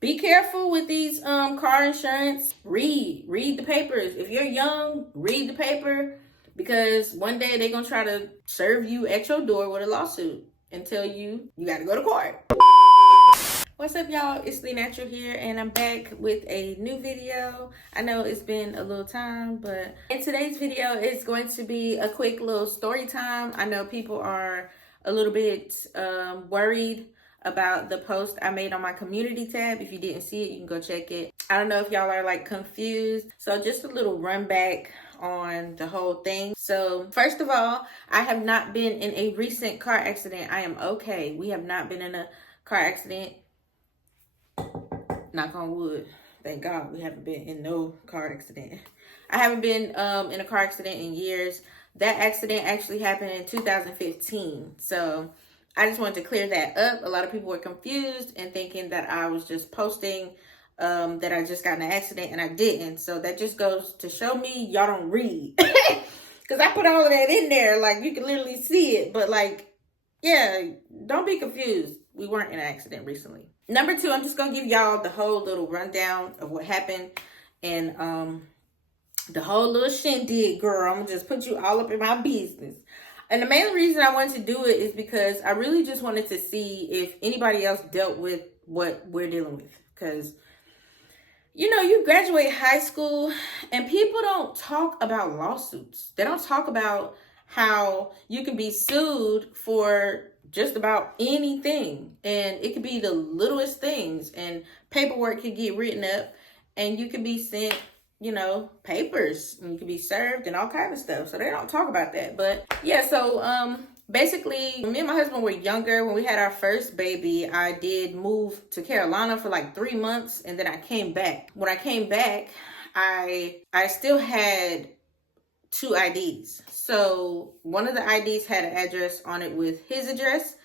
Be careful with these car insurance. Read the papers. If you're young, read the paper, because one day they're gonna try to serve you at your door with a lawsuit and tell you gotta go to court. What's up, y'all? It's Lee Natural here, and I'm back with a new video. I know it's been a little time, but in today's video, it's going to be a quick little story time. I know people are a little bit worried about the post I made on my community tab. If you didn't see it, you can go check it. I don't know if y'all are like confused. So just a little run back on the whole thing. So first of all, I have not been in a recent car accident. I am okay. We have not been in a car accident. Knock on wood. Thank God we haven't been in no car accident. I haven't been in a car accident in years. That accident actually happened in 2015. So I just wanted to clear that up. A lot of people were confused and thinking that I was just posting that I just got in an accident, and I didn't. So that just goes to show me y'all don't read. Because I put all of that in there. Like, you can literally see it. But like, yeah, don't be confused. We weren't in an accident recently. Number two, I'm just going to give y'all the whole little rundown of what happened. And the whole little shindig, girl. I'm going to just put you all up in my business. And the main reason I wanted to do it is because I really just wanted to see if anybody else dealt with what we're dealing with. Because, you know, you graduate high school and people don't talk about lawsuits. They don't talk about how you can be sued for just about anything. And it could be the littlest things. And paperwork could get written up and you could be sent, you know, papers, and you can be served and all kinds of stuff. So they don't talk about that. But yeah, so basically, me and my husband were younger. When we had our first baby, I did move to Carolina for like 3 months, and then I came back. When I came back, I still had 2 IDs. So one of the IDs had an address on it with his address,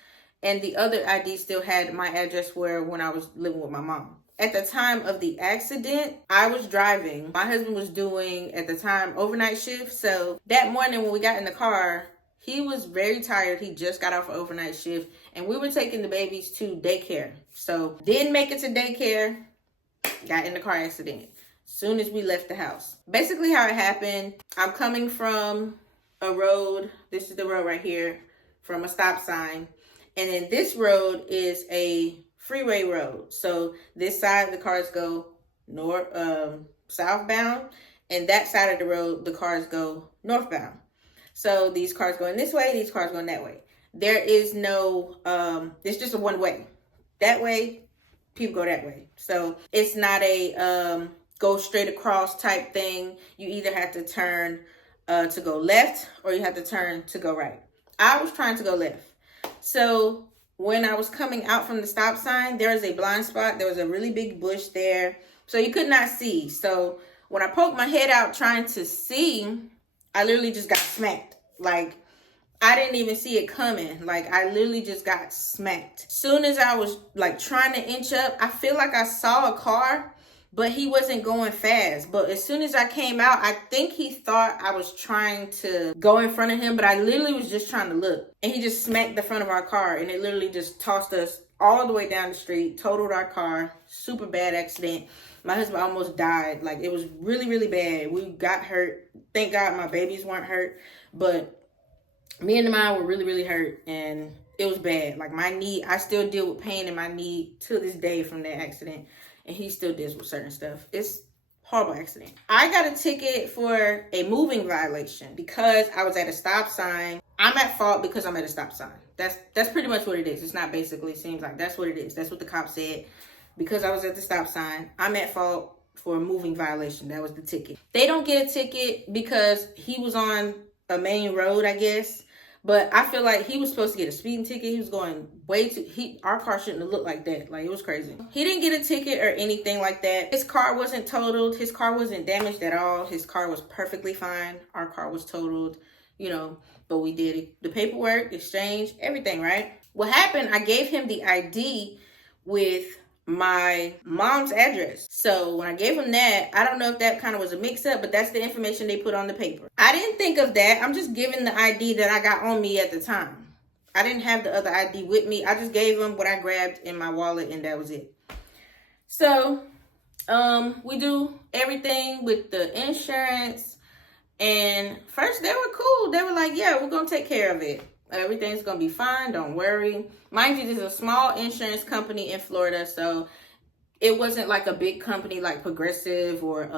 and the other ID still had my address where when I was living with my mom. At the time of the accident, I was driving. My husband was doing, at the time, overnight shift. So that morning when we got in the car, he was very tired. He just got off an overnight shift, and we were taking the babies to daycare. So didn't make it to daycare, got in the car accident soon as we left the house. Basically how it happened, I'm coming from a road. This is the road right here, from a stop sign. And then this road is a freeway road. So this side the cars go north, southbound, and that side of the road the cars go northbound. So these cars going this way, these cars going that way. There is no, it's just a one way. That way, people go that way. So it's not a go straight across type thing. You either have to turn to go left or you have to turn to go right. I was trying to go left. So when I was coming out from the stop sign, there was a blind spot. There was a really big bush there. So you could not see. So when I poked my head out trying to see, I literally just got smacked. Like, I didn't even see it coming. Like, I literally just got smacked. Soon as I was like trying to inch up, I feel like I saw a car, but he wasn't going fast. But as soon as I came out, I think he thought I was trying to go in front of him, but I literally was just trying to look. And he just smacked the front of our car, and it literally just tossed us all the way down the street, totaled our car. Super bad accident. My husband almost died. Like, it was really, really bad. We got hurt. Thank God my babies weren't hurt. But me and mine were really, really hurt. And it was bad. Like, my knee, I still deal with pain in my knee to this day from that accident. And he still deals with certain stuff. It's a horrible accident. I got a ticket for a moving violation because I was at a stop sign. I'm at fault because I'm at a stop sign. That's pretty much what it is. It's not basically, it seems like that's what it is. That's what the cop said. Because I was at the stop sign, I'm at fault for a moving violation. That was the ticket. They don't get a ticket because he was on a main road, I guess. But I feel like he was supposed to get a speeding ticket. He was going way too, our car shouldn't have looked like that. Like, it was crazy. He didn't get a ticket or anything like that. His car wasn't totaled. His car wasn't damaged at all. His car was perfectly fine. Our car was totaled, you know, but we did the paperwork, exchange, everything, right? What happened, I gave him the ID with my mom's address. So when I gave him that, I don't know if that kind of was a mix-up, but that's the information they put on the paper. I didn't think of that. I'm just giving the ID that I got on me at the time. I didn't have the other ID with me. I just gave him what I grabbed in my wallet, and that was it. So we do everything with the insurance. And first they were cool. They were like, yeah, we're going to take care of it. Everything's going to be fine. Don't worry. Mind you, this is a small insurance company in Florida. So it wasn't like a big company like Progressive or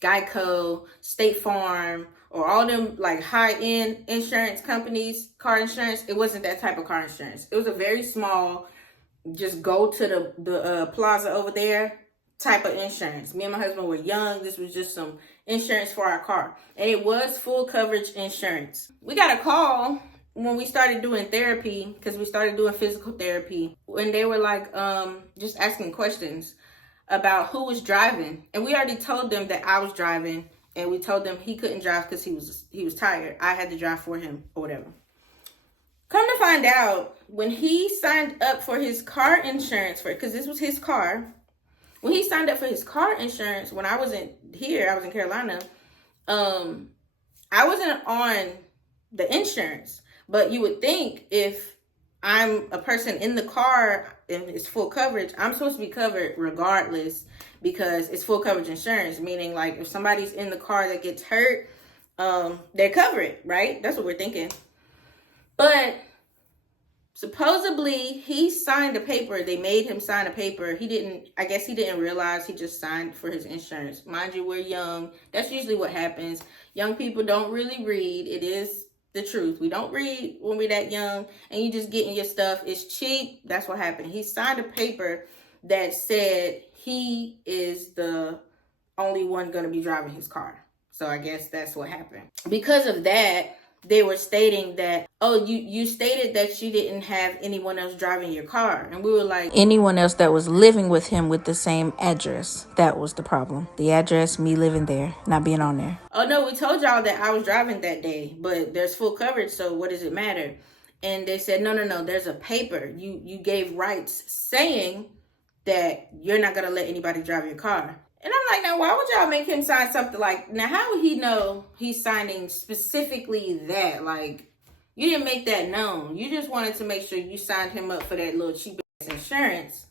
Geico, State Farm, or all them like high-end insurance companies, car insurance. It wasn't that type of car insurance. It was a very small, just go to the plaza over there type of insurance. Me and my husband were young. This was just some insurance for our car. And it was full coverage insurance. We got a call when we started doing therapy, because we started doing physical therapy, when they were like just asking questions about who was driving. And we already told them that I was driving, and we told them he couldn't drive because he was tired. I had to drive for him or whatever. Come to find out, when he signed up for his car insurance, because this was his car, when he signed up for his car insurance, when I wasn't here, I was in Carolina, I wasn't on the insurance. But you would think if I'm a person in the car and it's full coverage, I'm supposed to be covered regardless, because it's full coverage insurance, meaning like if somebody's in the car that gets hurt, they're covered, right? That's what we're thinking. But supposedly he signed a paper. They made him sign a paper. I guess he didn't realize he just signed for his insurance. Mind you, we're young. That's usually what happens. Young people don't really read. It is the truth. We don't read when we're that young, and you just getting your stuff. It's cheap. That's what happened. He signed a paper that said he is the only one going to be driving his car. So I guess that's what happened. Because of that, they were stating that, oh, you stated that you didn't have anyone else driving your car. And we were like, anyone else that was living with him with the same address. That was the problem. The address, me living there, not being on there. Oh, no, we told y'all that I was driving that day, but there's full coverage, so what does it matter? And they said, no, there's a paper. You gave rights saying that you're not going to let anybody drive your car. And I'm like, now, why would y'all make him sign something like, now, how would he know he's signing specifically that? Like, you didn't make that known. You just wanted to make sure you signed him up for that little cheap ass insurance.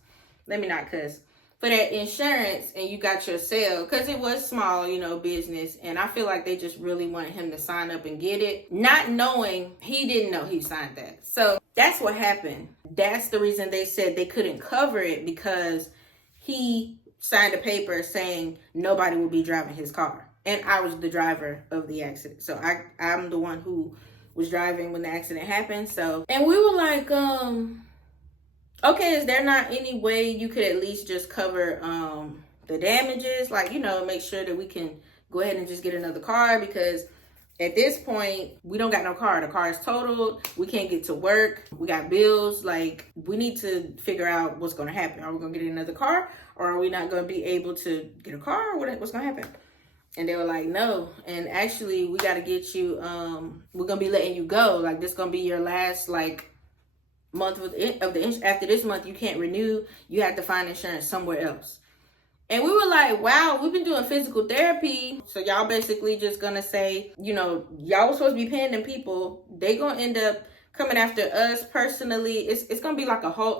Let me not cuss. For that insurance, and you got your sale, because it was small, business. And I feel like they just really wanted him to sign up and get it, not knowing he didn't know he signed that. So that's what happened. That's the reason they said they couldn't cover it, because he signed a paper saying nobody will be driving his car. And I was the driver of the accident. So I'm the one who was driving when the accident happened. So, and we were like, okay, is there not any way you could at least just cover the damages? Like, make sure that we can go ahead and just get another car, because at this point, we don't got no car. The car is totaled. We can't get to work. We got bills. Like, we need to figure out what's going to happen. Are we going to get another car, or are we not going to be able to get a car? What's going to happen? And they were like, no. And actually, we got to get you, we're going to be letting you go. Like, this going to be your last, month after this month, you can't renew. You have to find insurance somewhere else. And we were like, wow, we've been doing physical therapy. So y'all basically just gonna say, y'all was supposed to be paying them people. They gonna end up coming after us personally. It's gonna be like a whole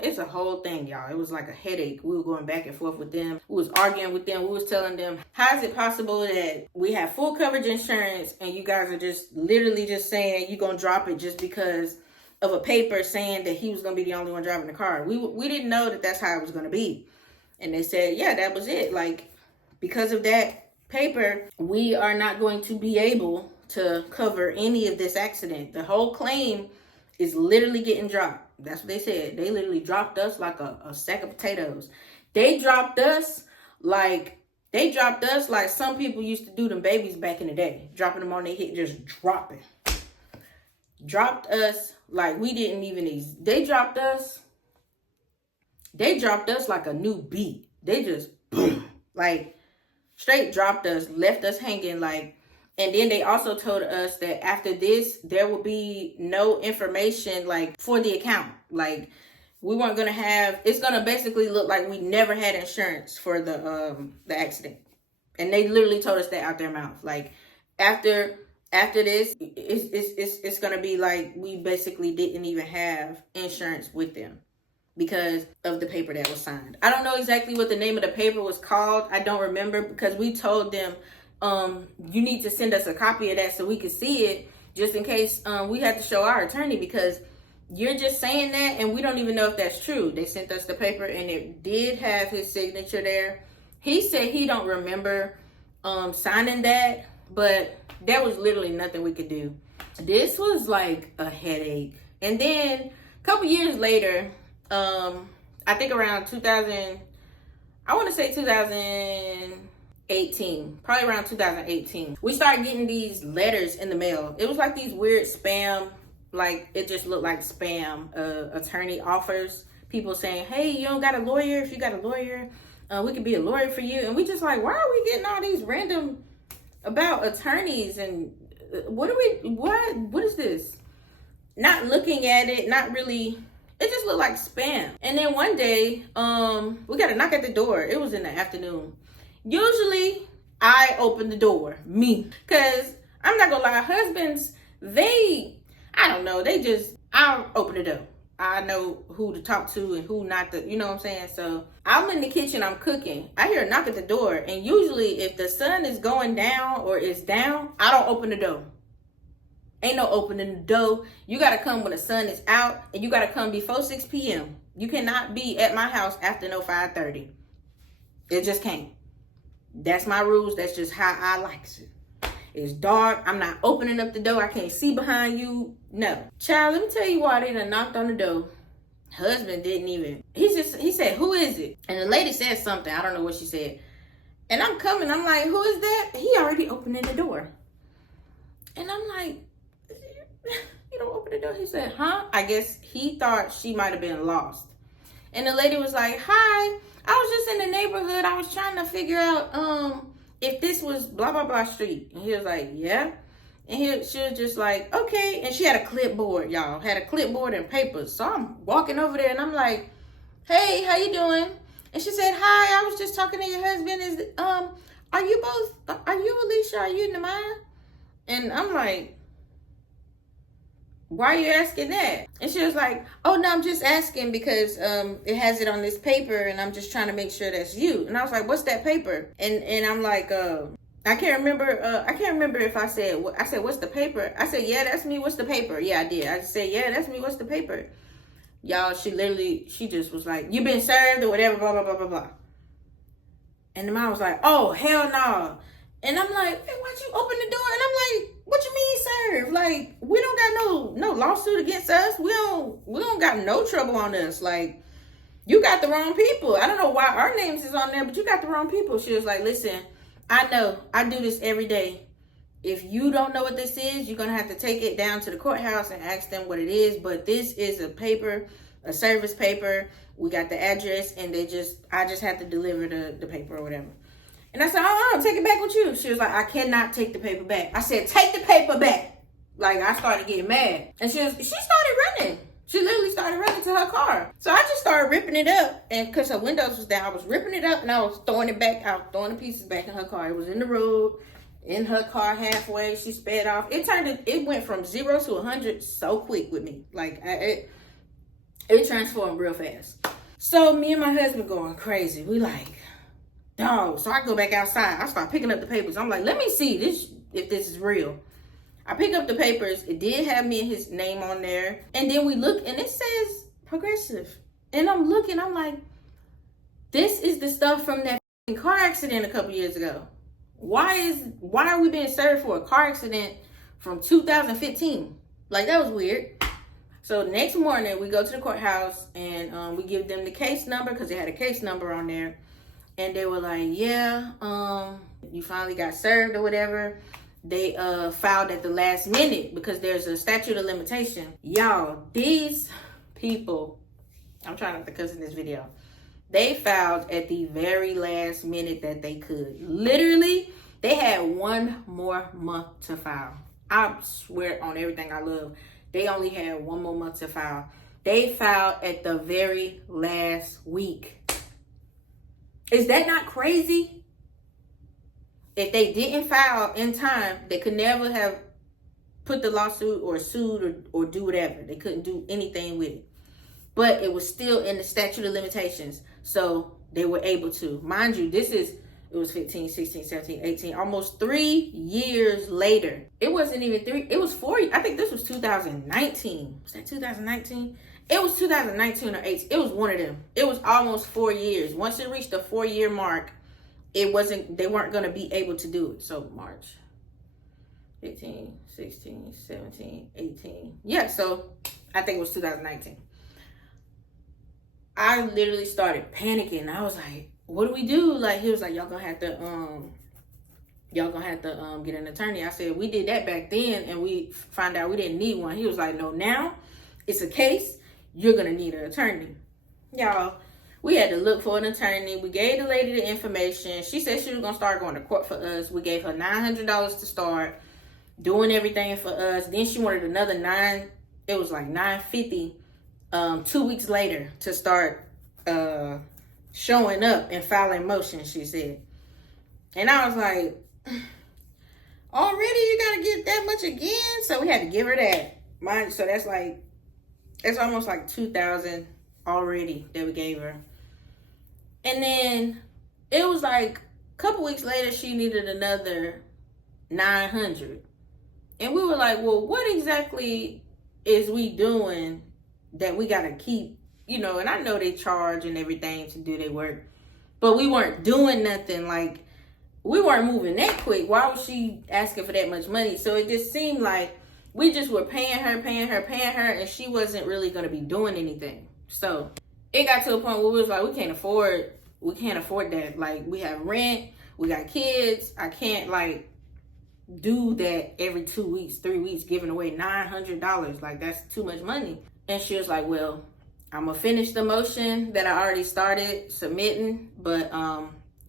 thing, y'all. It was like a headache. We were going back and forth with them. We was arguing with them. We was telling them, how is it possible that we have full coverage insurance and you guys are just literally just saying you're gonna drop it just because of a paper saying that he was gonna be the only one driving the car? We didn't know that that's how it was gonna be. And they said, yeah, that was it. Like, because of that paper, we are not going to be able to cover any of this accident. The whole claim is literally getting dropped. That's what they said. They literally dropped us like a sack of potatoes. They dropped us like some people used to do them babies back in the day. Dropping them on their head, just dropping. Dropped us like we didn't even They dropped us like a new beat. They just boom, like straight dropped us, left us hanging, like. And then they also told us that after this, there will be no information like for the account. Like, we weren't gonna have. It's gonna basically look like we never had insurance for the accident. And they literally told us that out their mouth. Like, after this, it's gonna be like we basically didn't even have insurance with them, because of the paper that was signed. I don't know exactly what the name of the paper was called. I don't remember, because we told them, you need to send us a copy of that so we could see it, just in case we had to show our attorney, because you're just saying that and we don't even know if that's true. They sent us the paper and it did have his signature there. He said he don't remember signing that, but there was literally nothing we could do. This was like a headache. And then a couple years later, I think around 2018, probably around 2018, we started getting these letters in the mail. It was like these weird spam, like it just looked like spam attorney offers. People saying, hey, you don't got a lawyer? If you got a lawyer, we could be a lawyer for you. And we just like, why are we getting all these random about attorneys? And what is this? Not looking at it, not really, it just looked like spam. And then one day, we got a knock at the door. It was in the afternoon. Usually I open the door, me, because I'm not gonna lie, husbands, I don't know, I'll open the door. I know who to talk to and who not to, you know what I'm saying? So I'm in the kitchen, I'm cooking. I hear a knock at the door. And usually if the sun is going down or is down, I don't open the door. Ain't no opening the door. You got to come when the sun is out, and you got to come before 6 p.m. You cannot be at my house after no 5:30. It just can't. That's my rules. That's just how I like it. It's dark. I'm not opening up the door. I can't see behind you. No. Child, let me tell you why they done knocked on the door. Husband didn't even. He said, who is it? And the lady said something. I don't know what she said. And I'm coming. I'm like, who is that? He already opening the door. And I'm like, you don't open the door. He said, huh? I guess he thought she might have been lost. And the lady was like, hi, I was just in the neighborhood. I was trying to figure out if this was blah, blah, blah street. And he was like, yeah. And she was just like, okay. And she had a clipboard, y'all. Had a clipboard and papers. So I'm walking over there and I'm like, hey, how you doing? And she said, hi, I was just talking to your husband. Are you Alicia? Are you Nemaya? And I'm like, why are you asking that? And she was like, oh, no, I'm just asking because it has it on this paper and I'm just trying to make sure that's you. And I was like, what's that paper? And I'm like, I can't remember if I said, what's the paper? I said, yeah, that's me. What's the paper? Yeah, I did. I just said, yeah, that's me. What's the paper? Y'all, she just was like, you been served or whatever, blah, blah, blah, blah, blah. And the mom was like, oh, hell no. And I'm like, hey, why'd you open the door? And I'm like, what you mean serve? Like, we don't got no lawsuit against us. We don't got no trouble on us. Like, you got the wrong people. I don't know why our names is on there, but you got the wrong people. She was like, listen, I know. I do this every day. If you don't know what this is, you're going to have to take it down to the courthouse and ask them what it is. But this is a paper, a service paper. We got the address, and I just have to deliver the paper or whatever. And I said, oh, take it back with you. She was like, I cannot take the paper back. I said, take the paper back. Like, I started getting mad. And she started running. She literally started running to her car. So I just started ripping it up. And because her windows was down, I was ripping it up and I was throwing it back. I was throwing the pieces back in her car. It was in the road, in her car halfway. She sped off. It went from 0 to 100 so quick with me. Like, it transformed real fast. So me and my husband going crazy. We like, dog. So I go back outside. I start picking up the papers. I'm like, let me see if this is real. I pick up the papers. It did have me and his name on there. And then we look and it says Progressive. And I'm looking, I'm like, this is the stuff from that car accident a couple years ago. Why are we being served for a car accident from 2015? Like, that was weird. So the next morning we go to the courthouse and we give them the case number because they had a case number on there. And they were like, yeah, you finally got served or whatever. They filed at the last minute because there's a statute of limitation. Y'all, these people, I'm trying not to cuss in this video. They filed at the very last minute that they could. Literally, they had 1 more month to file. I swear on everything I love. They only had 1 more month to file. They filed at the very last week. Is that not crazy? If they didn't file in time, they could never have put the lawsuit or sued or do whatever. They couldn't do anything with it. but it was still in the statute of limitations. So they were able to. Mind you, it was 15, 16, 17, 18, almost 3 years later. It wasn't even 3, it was 4. I think this was 2019. Was that 2019? It was 2019 or 18. It was one of them. It was almost 4 years. Once it reached the 4-year mark, they weren't going to be able to do it. So March 15, 16, 17, 18. Yeah, so I think it was 2019. I literally started panicking. I was like, what do we do? Like, he was like, y'all gonna have to get an attorney. I said, we did that back then and we found out we didn't need one. He was like, no, now it's a case. You're gonna need an attorney. Y'all, we had to look for an attorney. We gave the lady the information. She said she was gonna start going to court for us. We gave her $900 to start doing everything for us. Then she wanted another $950 2 weeks later to start showing up and filing motions, she said. And I was like, already you gotta get that much again? So we had to give her that. So that's almost like $2,000 already that we gave her. And then it was like a couple weeks later, she needed another $900. And we were like, well, what exactly is we doing that we gotta keep, and I know they charge and everything to do their work, but we weren't doing nothing. Like, we weren't moving that quick. Why was she asking for that much money? So it just seemed like we just were paying her, and she wasn't really gonna be doing anything. So it got to a point where we was like, we can't afford that. Like, we have rent, we got kids. I can't do that every 2 weeks, 3 weeks, giving away $900. Like, that's too much money. And she was like, well, I'm gonna finish the motion that I already started submitting, but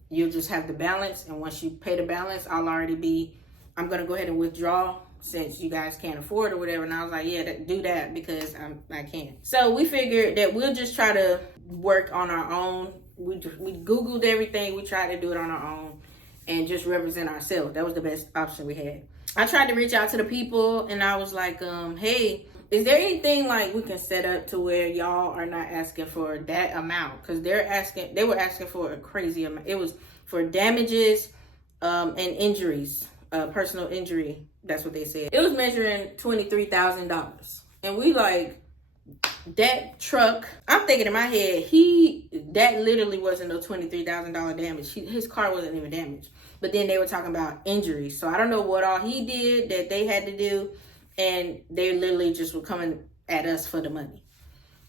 you'll just have the balance. And once you pay the balance, I'm gonna go ahead and withdraw since you guys can't afford or whatever. And I was like, yeah, do that because I can't. So we figured that we'll just try to work on our own. We Googled everything. We tried to do it on our own and just represent ourselves. That was the best option we had. I tried to reach out to the people and I was like, hey, is there anything we can set up to where y'all are not asking for that amount? Because they were asking for a crazy amount. It was for damages and injuries, personal injury. That's what they said. It was measuring $23,000. And we that truck, I'm thinking in my head, that literally wasn't no $23,000 damage. His car wasn't even damaged. But then they were talking about injuries. So I don't know what all he did that they had to do. And they literally just were coming at us for the money.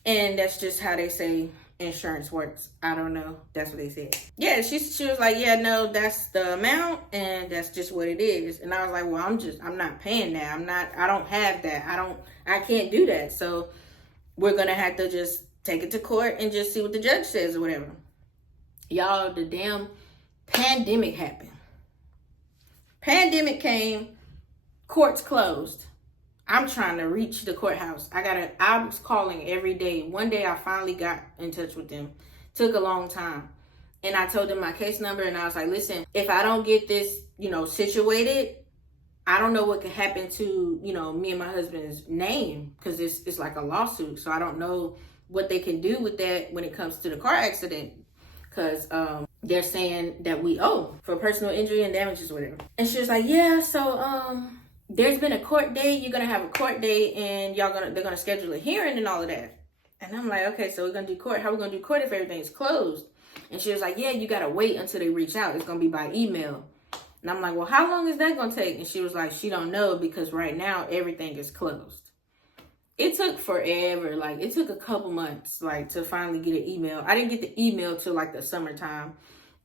And that's just how they say insurance works. I don't know. That's what they said. Yeah, she was like, yeah, no, that's the amount and that's just what it is. And I was like, well, I'm not paying that. I don't have that. I can't do that. So we're going to have to just take it to court and just see what the judge says or whatever. Y'all, the damn pandemic happened. Pandemic came, courts closed. I'm trying to reach the courthouse. I was calling every day. One day I finally got in touch with them. Took a long time. And I told them my case number and I was like, listen, if I don't get this, situated, I don't know what could happen to, me and my husband's name because it's like a lawsuit. So I don't know what they can do with that when it comes to the car accident because they're saying that we owe for personal injury and damages or whatever. And she was like, yeah, so there's been a court date. You're going to have a court date and they're going to schedule a hearing and all of that. And I'm like, okay, so we're going to do court. How are we going to do court if everything's closed? And she was like, yeah, you got to wait until they reach out. It's going to be by email. And I'm like, well, how long is that going to take? And she was like, she don't know because right now everything is closed. It took forever. It took a couple months, to finally get an email. I didn't get the email till the summertime.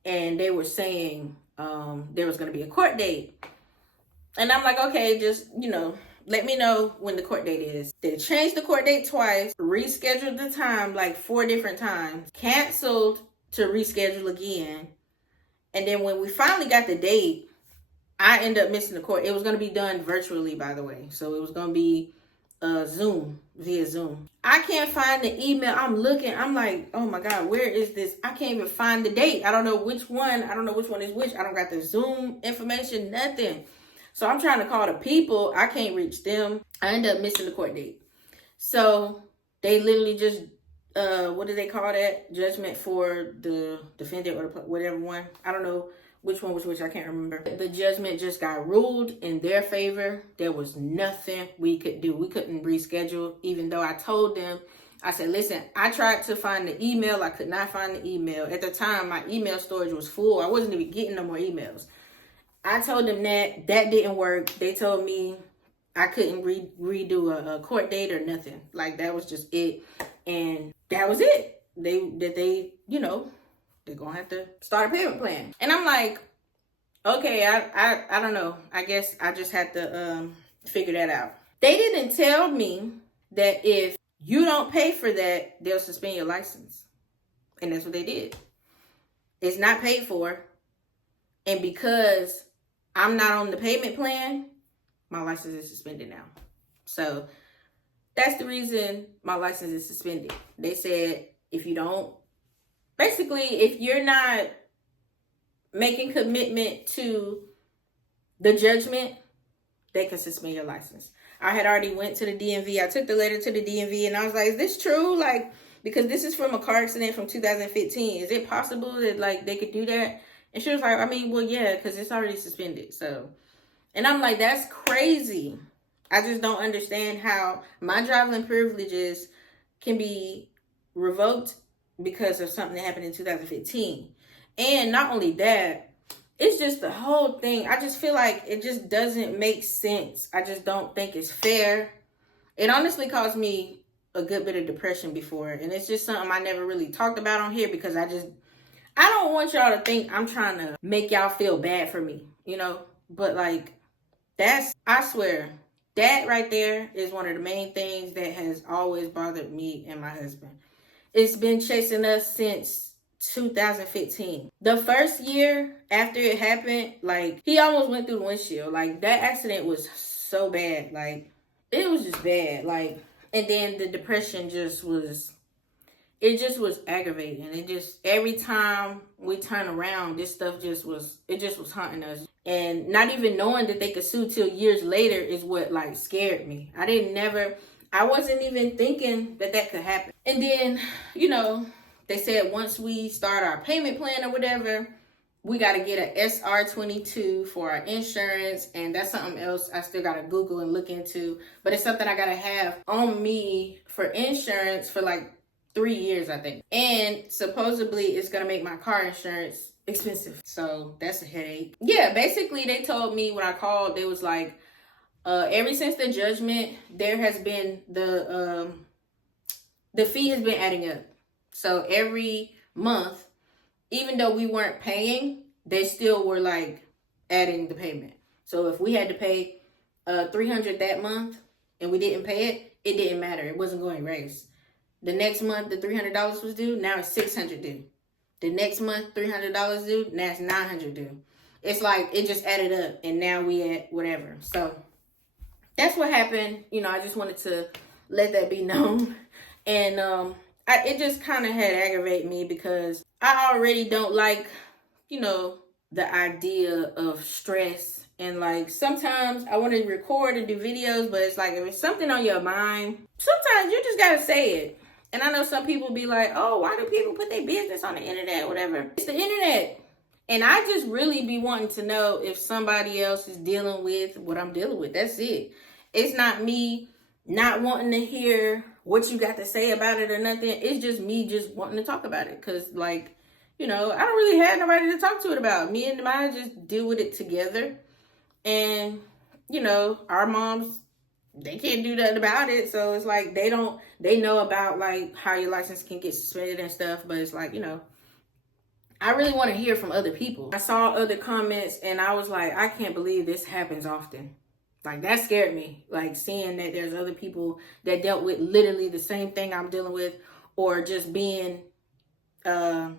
And they were saying there was going to be a court date. And I'm like, okay, just, let me know when the court date is. They changed the court date twice, rescheduled the time 4 different times, canceled to reschedule again. And then when we finally got the date, I ended up missing the court. It was going to be done virtually, by the way. So it was going to be via Zoom. I can't find the email. I'm looking. I'm like, oh my God, where is this? I can't even find the date. I don't know which one. I don't know which one is which. I don't got the Zoom information, nothing. So I'm trying to call the people. I can't reach them. I ended up missing the court date. So they literally just what do they call that? Judgment for the defendant or whatever one. I don't know which one was which. I can't remember. The judgment just got ruled in their favor. There was nothing we could do. We couldn't reschedule, even though I told them, I said, listen, I tried to find the email. I could not find the email. At the time, my email storage was full. I wasn't even getting no more emails. I told them that didn't work. They told me I couldn't redo a court date or nothing. Like, that was just it. And that was it. They're gonna have to start a payment plan. And I'm like, okay, I don't know. I guess I just had to figure that out. They didn't tell me that if you don't pay for that, they'll suspend your license. And that's what they did. It's not paid for. And because I'm not on the payment plan, my license is suspended now. So that's the reason my license is suspended. They said if you're not making commitment to the judgment, they can suspend your license. I had already went to the DMV. I took the letter to the DMV and I was like, is this true? Like, because this is from a car accident from 2015. Is it possible that like they could do that? And she was like, I mean, well, yeah, because it's already suspended. So, and I'm like, that's crazy. I just don't understand how my driving privileges can be revoked because of something that happened in 2015. And not only that, it's just the whole thing. I just feel like it just doesn't make sense. I just don't think it's fair. It honestly caused me a good bit of depression before. And it's just something I never really talked about on here because I don't want y'all to think I'm trying to make y'all feel bad for me, But like, I swear, that right there is one of the main things that has always bothered me and my husband. It's been chasing us since 2015. The first year after it happened, like, he almost went through the windshield. Like, that accident was so bad. Like, it was just bad. Like, and then the depression was aggravating. It just, every time we turn around, this stuff was haunting us. And not even knowing that they could sue till years later is what like scared me. I wasn't even thinking that could happen. And then, they said once we start our payment plan or whatever, we got to get an SR22 for our insurance. And that's something else I still got to Google and look into. But it's something I got to have on me for insurance for like 3 years, I think. And supposedly it's going to make my car insurance expensive. So that's a headache. Yeah, basically they told me when I called, they was like, ever since the judgment, there has been the fee has been adding up. So every month, even though we weren't paying, they still were like adding the payment. So if we had to pay $300 that month and we didn't pay it, it didn't matter. It wasn't going to raise. The next month, the $300 was due. Now it's $600 due. The next month, $300 due. Now it's $900 due. It's like it just added up, and now we at whatever. So that's what happened. I just wanted to let that be known. And it just kind of had aggravated me because I already don't like, the idea of stress. And like, sometimes I want to record and do videos, but it's like, if it's something on your mind, sometimes you just got to say it. And I know some people be like, oh, why do people put their business on the internet or whatever? It's the internet. And I just really be wanting to know if somebody else is dealing with what I'm dealing with. That's it. It's not me not wanting to hear what you got to say about it or nothing. It's just me just wanting to talk about it. Because, like, I don't really have nobody to talk to it about. Me and Maya just deal with it together. And, our moms, they can't do nothing about it. So it's like they know about like how your license can get suspended and stuff. But it's like, I really want to hear from other people. I saw other comments and I was like, I can't believe this happens often. Like, that scared me. Like, seeing that there's other people that dealt with literally the same thing I'm dealing with, or just being, the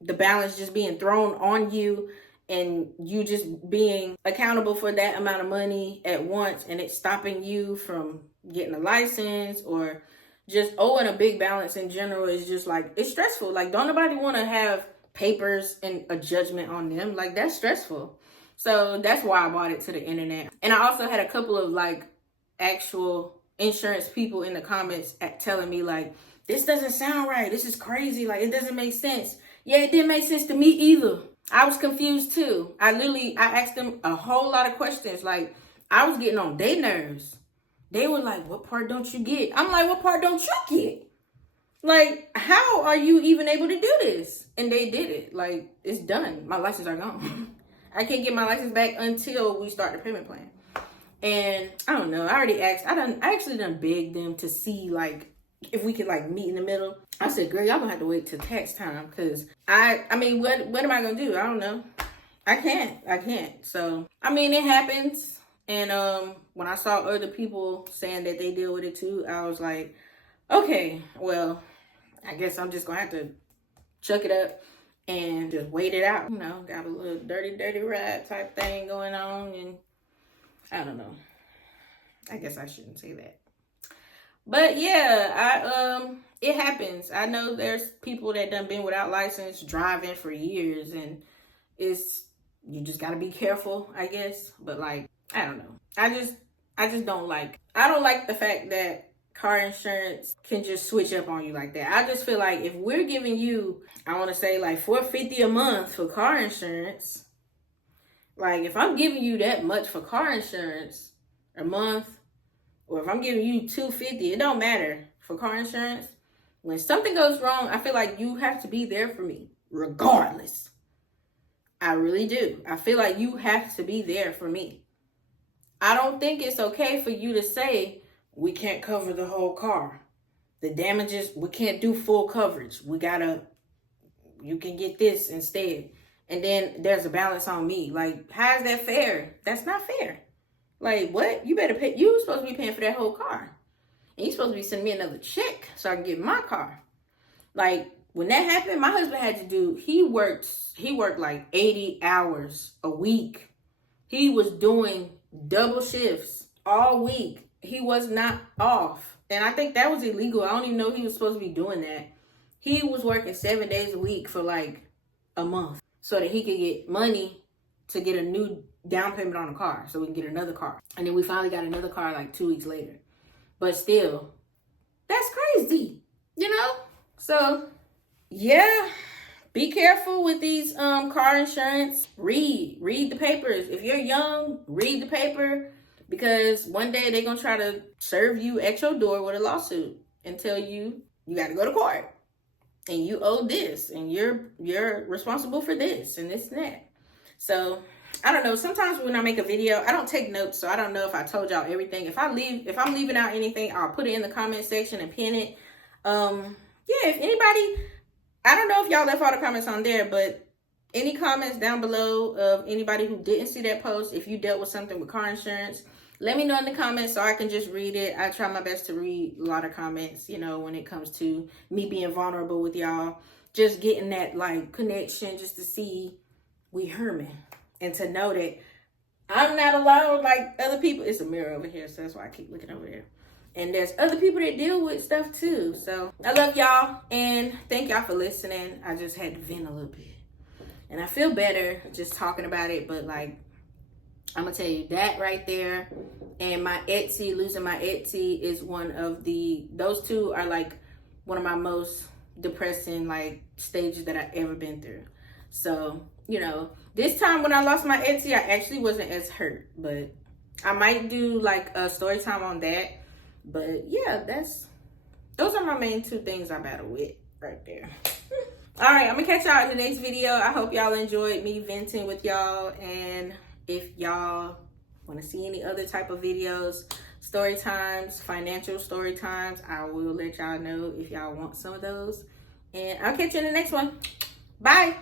balance just being thrown on you and you just being accountable for that amount of money at once, and it's stopping you from getting a license or just owing a big balance in general is just like, it's stressful. Like, don't nobody want to have papers and a judgment on them. Like, that's stressful. So that's why I bought it to the internet. And I also had a couple of like actual insurance people in the comments telling me like, this doesn't sound right. This is crazy. Like, it doesn't make sense. Yeah, it didn't make sense to me either. I was confused too. I asked them a whole lot of questions. Like, I was getting on their nerves. They were like, what part don't you get? I'm like, what part don't you get? Like, how are you even able to do this? And they did it. Like, it's done. My license are gone. I can't get my license back until we start the payment plan. And I don't know. I already asked. I actually done begged them to see, like, if we could, like, meet in the middle. I said, girl, y'all gonna have to wait till tax time. Because, I mean, what am I gonna do? I don't know. I can't. So, I mean, it happens. And when I saw other people saying that they deal with it too, I was like, okay, well, I guess I'm just gonna have to chuck it up and just wait it out. You know, got a little dirty ride type thing going on, and I don't know. I guess I shouldn't say that. But yeah, it happens. I know there's people that done been without license driving for years, and you just gotta be careful, I guess. But like, I don't know. I just don't like the fact that car insurance can just switch up on you like that. I just feel like if we're giving you, I want to say like $450 a month for car insurance, like if I'm giving you that much for car insurance a month, or if I'm giving you $250, it don't matter for car insurance. When something goes wrong, I feel like you have to be there for me regardless. I really do. I feel like you have to be there for me. I don't think it's okay for you to say, we can't cover the whole car. The damages, we can't do full coverage. You can get this instead. And then there's a balance on me. Like, how is that fair? That's not fair. Like, what? You better pay. You supposed to be paying for that whole car. And you supposed to be sending me another check so I can get my car. Like, when that happened, my husband had to do, he worked like 80 hours a week. He was doing double shifts all week. He was not off. And I think that was illegal. I don't even know he was supposed to be doing that. He was working 7 days a week for like a month so that he could get money to get a new down payment on a car so we can get another car. And then we finally got another car like 2 weeks later. But still, that's crazy, you know? So, yeah, be careful with these car insurance. Read the papers. If you're young, read the paper. Because one day they're going to try to serve you at your door with a lawsuit and tell you got to go to court. And you owe this. And you're responsible for this and this and that. So, I don't know. Sometimes when I make a video, I don't take notes. So, I don't know if I told y'all everything. If I'm leaving out anything, I'll put it in the comment section and pin it. Yeah, if anybody, I don't know if y'all left all the comments on there, but any comments down below of anybody who didn't see that post, if you dealt with something with car insurance, let me know in the comments so I can just read it. I try my best to read a lot of comments, you know, when it comes to me being vulnerable with y'all. Just getting that, like, connection just to see we human. And to know that I'm not alone like other people. It's a mirror over here, so that's why I keep looking over there. And there's other people that deal with stuff too. So I love y'all and thank y'all for listening. I just had to vent a little bit. And I feel better just talking about it, but like, I'm gonna tell you that right there, and my Etsy, losing my Etsy is those two are like one of my most depressing like stages that I've ever been through. So, you know, this time when I lost my Etsy, I actually wasn't as hurt, but I might do like a story time on that. But yeah, those are my main two things I battle with right there. All right, I'm gonna catch y'all in the next video. I hope y'all enjoyed me venting with y'all, and if y'all want to see any other type of videos, story times, financial story times, I will let y'all know if y'all want some of those. And I'll catch you in the next one. Bye.